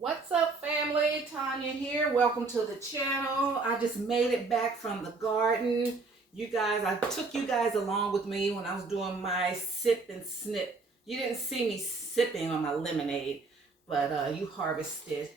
What's up, family? Tanya here. Welcome to the channel. I just made it back from the garden. You guys, I took you guys along with me when I was doing my sip and snip. You didn't see me sipping on my lemonade, but you harvested.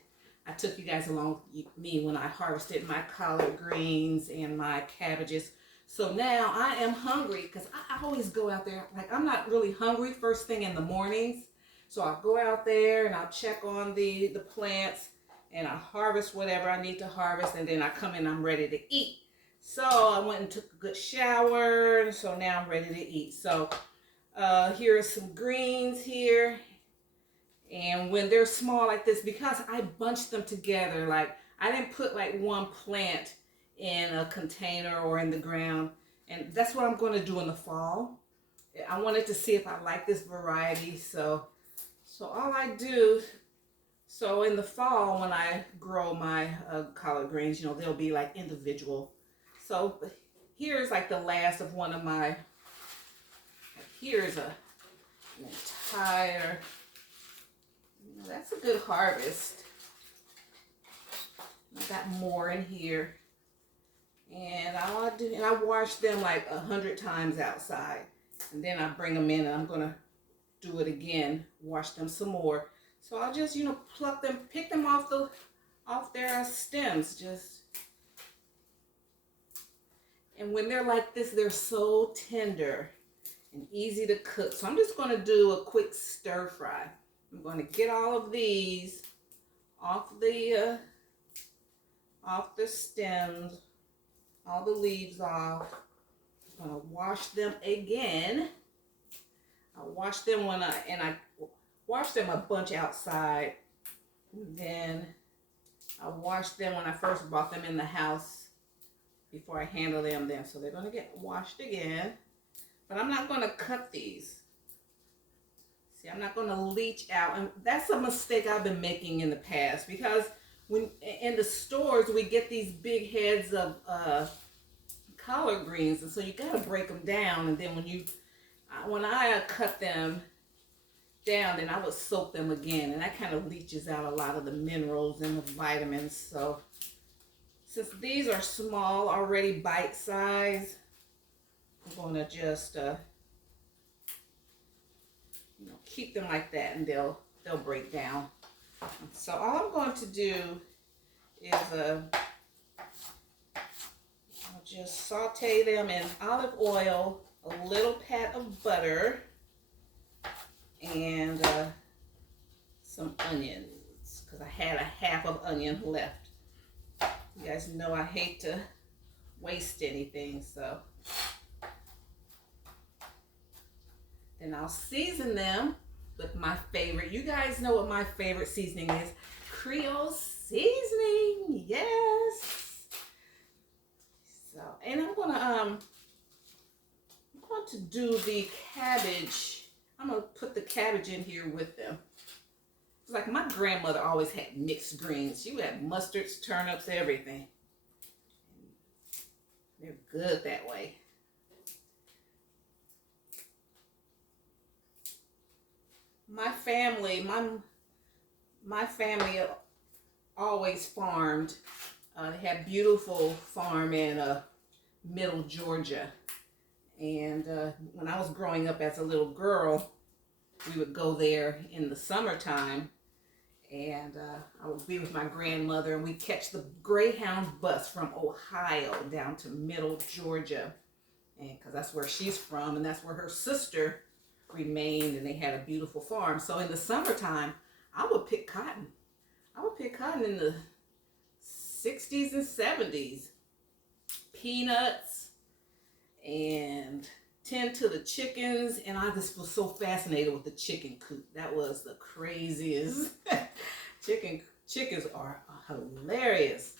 I took you guys along with me when I harvested my collard greens and my cabbages. So now I am hungry because I always go out there. Like, I'm not really hungry first thing in the mornings. So I'll go out there and I'll check on the plants and I harvest whatever I need to harvest, and then I come in, I'm ready to eat. So I went and took a good shower, so now I'm ready to eat. So here are some greens here. And when they're small like this, because I bunched them together, like I didn't put like one plant in a container or in the ground. And that's what I'm going to do in the fall. I wanted to see if I like this variety. So all I do, so in the fall when I grow my collard greens, they'll be like individual. So here's like the last of one of my, here's an entire, that's a good harvest. I got more in here. And all I do, and I wash them like 100 times outside. And then I bring them in and I'm going to do it again, wash them some more. So I'll just, pluck them, pick them off their stems, and when they're like this, they're so tender and easy to cook. So I'm just going to do a quick stir fry. I'm going to get all of these off the stems, all the leaves off. I'm going to wash them again. I wash them I wash them a bunch outside. And then I washed them when I first brought them in the house before I handle them then. So they're going to get washed again. But I'm not going to cut these. See, I'm not going to leach out. And that's a mistake I've been making in the past, because when in the stores we get these big heads of collard greens, and so you got to break them down, and then when I cut them down, then I would soak them again, and that kind of leaches out a lot of the minerals and the vitamins. So since these are small, already bite size, I'm going to just keep them like that, and they'll break down. So all I'm going to do is I'll just saute them in olive oil, a little pat of butter, and some onions, because I had a half of onion left. You guys know I hate to waste anything, so then I'll season them with my favorite. You guys know what my favorite seasoning is. Creole seasoning, yes. So, and I'm going to do the cabbage. I'm going to put the cabbage in here with them. It's like my grandmother always had mixed greens. She would have mustards, turnips, everything. They're good that way. My family always farmed. They had a beautiful farm in middle Georgia. And when I was growing up as a little girl, we would go there in the summertime, and I would be with my grandmother, and we'd catch the Greyhound bus from Ohio down to middle Georgia, and because that's where she's from, and that's where her sister remained, and they had a beautiful farm. So in the summertime, I would pick cotton. I would pick cotton in the 60s and 70s. Peanuts, and tend to the chickens, and I just was so fascinated with the chicken coop. That was the craziest. Chickens are hilarious,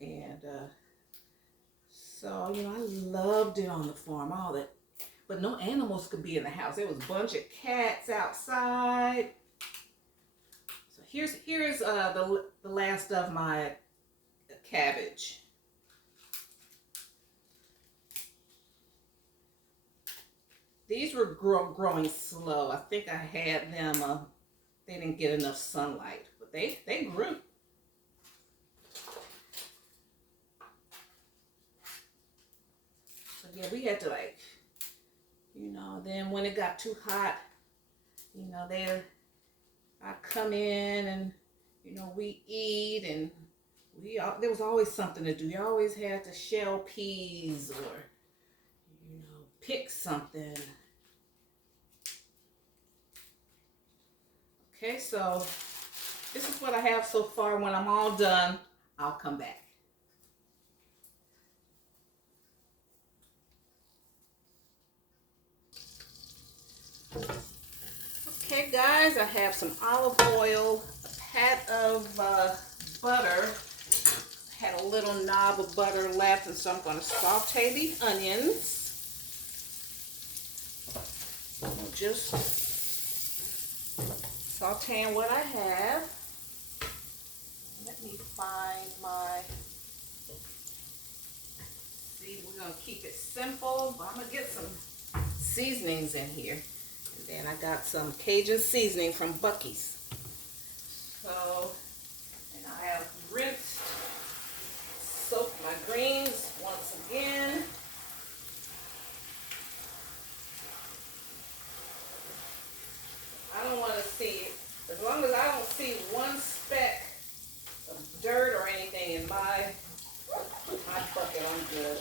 and so I loved it on the farm, all that. But no animals could be in the house. There was a bunch of cats outside. So here's the last of my cabbage. These were growing slow. I think I had them, they didn't get enough sunlight. But but they grew. So yeah, we had to like, you know, then when it got too hot, you know, I come in and, you know, we eat and there was always something to do. You always had to shell peas or, you know, pick something. Okay, so this is what I have so far. When I'm all done, I'll come back. Okay guys, I have some olive oil, a pat of butter. Had a little knob of butter left, and so I'm going to saute the onions. I'm just sauteing what I have. Let me find my, see, we're going to keep it simple, but I'm going to get some seasonings in here. And then I got some Cajun seasoning from Buc-ee's. So, and I have rinsed, soaked my greens once again. I don't want to see it. As long as I don't see one speck of dirt or anything in my bucket, I'm good.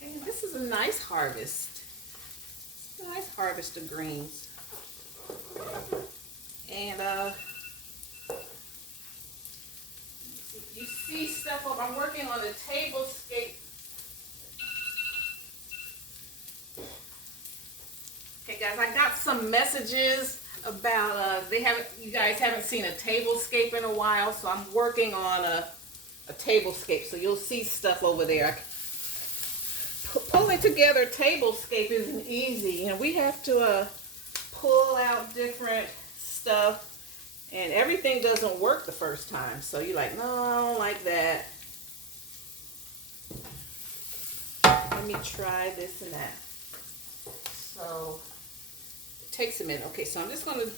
Okay, this is a nice harvest. It's a nice harvest of greens. And you see stuff up. I'm working on the tablescape. Okay guys, I got some messages about you guys haven't seen a tablescape in a while, so I'm working on a tablescape. So you'll see stuff over there. Pulling together a tablescape isn't easy. You know, we have to pull out different stuff, and everything doesn't work the first time. So you're like, no, I don't like that. Let me try this and that. So it takes a minute. Okay, so I'm just going to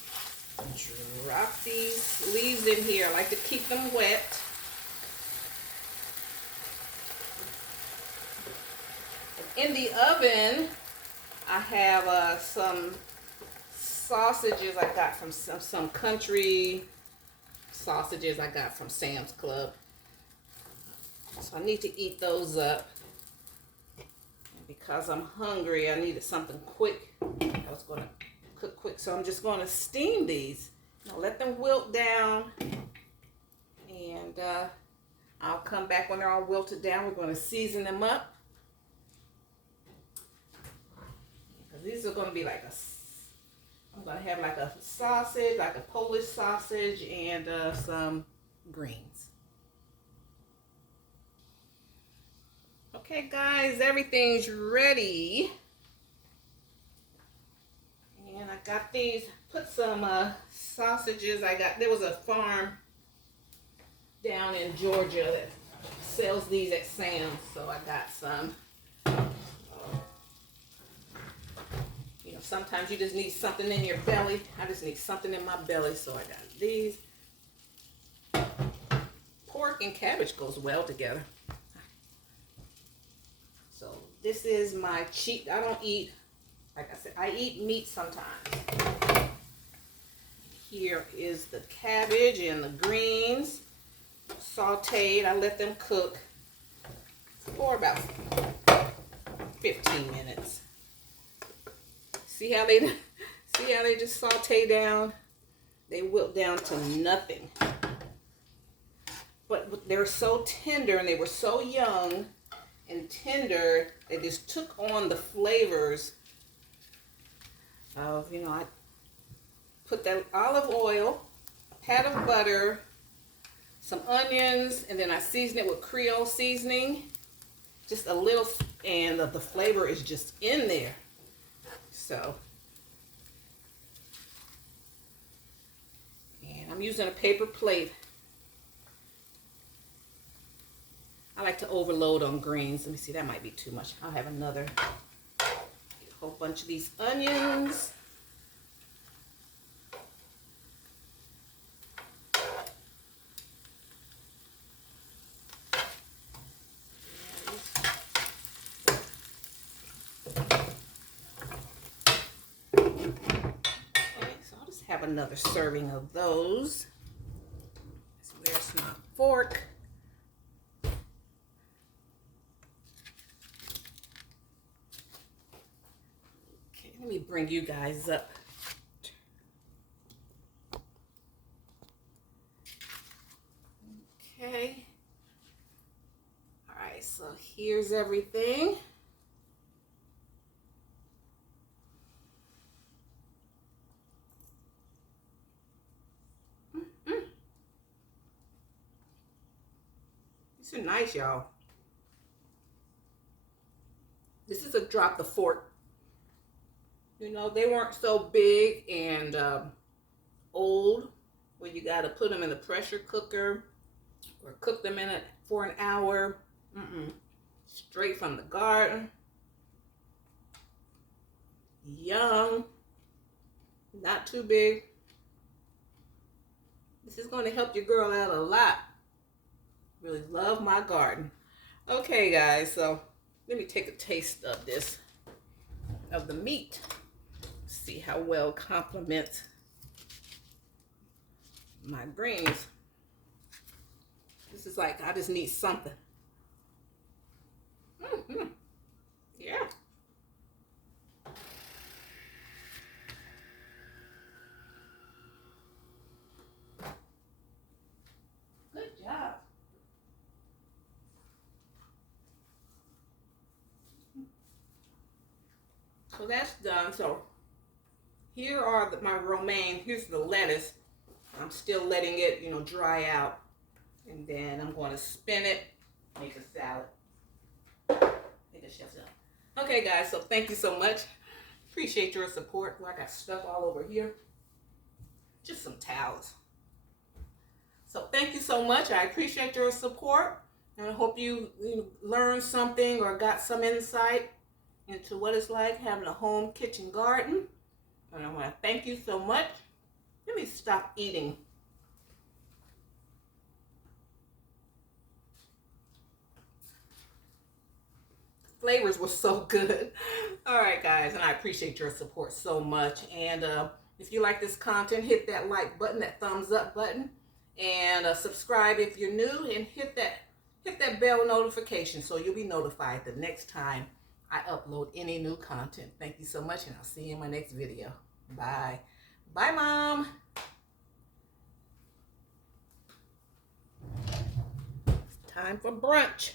drop these leaves in here. I like to keep them wet. In the oven, I have some sausages I got from some country sausages I got from Sam's Club. So I need to eat those up. And because I'm hungry, I needed something quick. I was going to cook quick, so I'm just going to steam these. Now let them wilt down, and I'll come back when they're all wilted down. We're going to season them up. These are going to be like I'm going to have like a sausage, like a Polish sausage, and some greens. Okay guys, everything's ready. And I got these, put some sausages. There was a farm down in Georgia that sells these at Sam's, so I got some. Sometimes you just need something in your belly. I just need something in my belly, so I got these. Pork and cabbage goes well together. So this is my cheat. I don't eat, like I said, I eat meat sometimes. Here is the cabbage and the greens sauteed. I let them cook for about 15 minutes. See how they just saute down? They wilt down to nothing. But they're so tender, and they were so young and tender, they just took on the flavors of, you know, I put that olive oil, a pat of butter, some onions, and then I season it with Creole seasoning. Just a little, and the flavor is just in there. So, and I'm using a paper plate. I like to overload on greens. Let me see, that might be too much. I'll have another whole bunch of these onions. Have another serving of those. So there's my fork. Okay, let me bring you guys up. Okay. All right, so here's everything. These are nice, y'all. This is a drop the fork. You know, they weren't so big and old where you got to put them in the pressure cooker or cook them in it for an hour. Straight from the garden. Young. Not too big. This is going to help your girl out a lot. Really love my garden. Okay, guys, so let me take a taste of this, of the meat. See how well it complements my greens. This is like, I just need something. Yeah. Good job. So that's done. So here are my romaine. Here's the lettuce. I'm still letting it, you know, dry out. And then I'm going to spin it, make a salad. Make a chef's salad. Okay, guys, so thank you so much. Appreciate your support. Well, I got stuff all over here. Just some towels. So thank you so much. I appreciate your support. And I hope you learned something or got some insight into what it's like having a home kitchen garden. And I want to thank you so much. Let me stop eating. Flavors were so good. All right, guys, and I appreciate your support so much. And if you like this content, hit that like button, that thumbs up button, and subscribe if you're new, and hit that bell notification so you'll be notified the next time I upload any new content. Thank you so much, and I'll see you in my next video. Bye. Bye, Mom. It's time for brunch.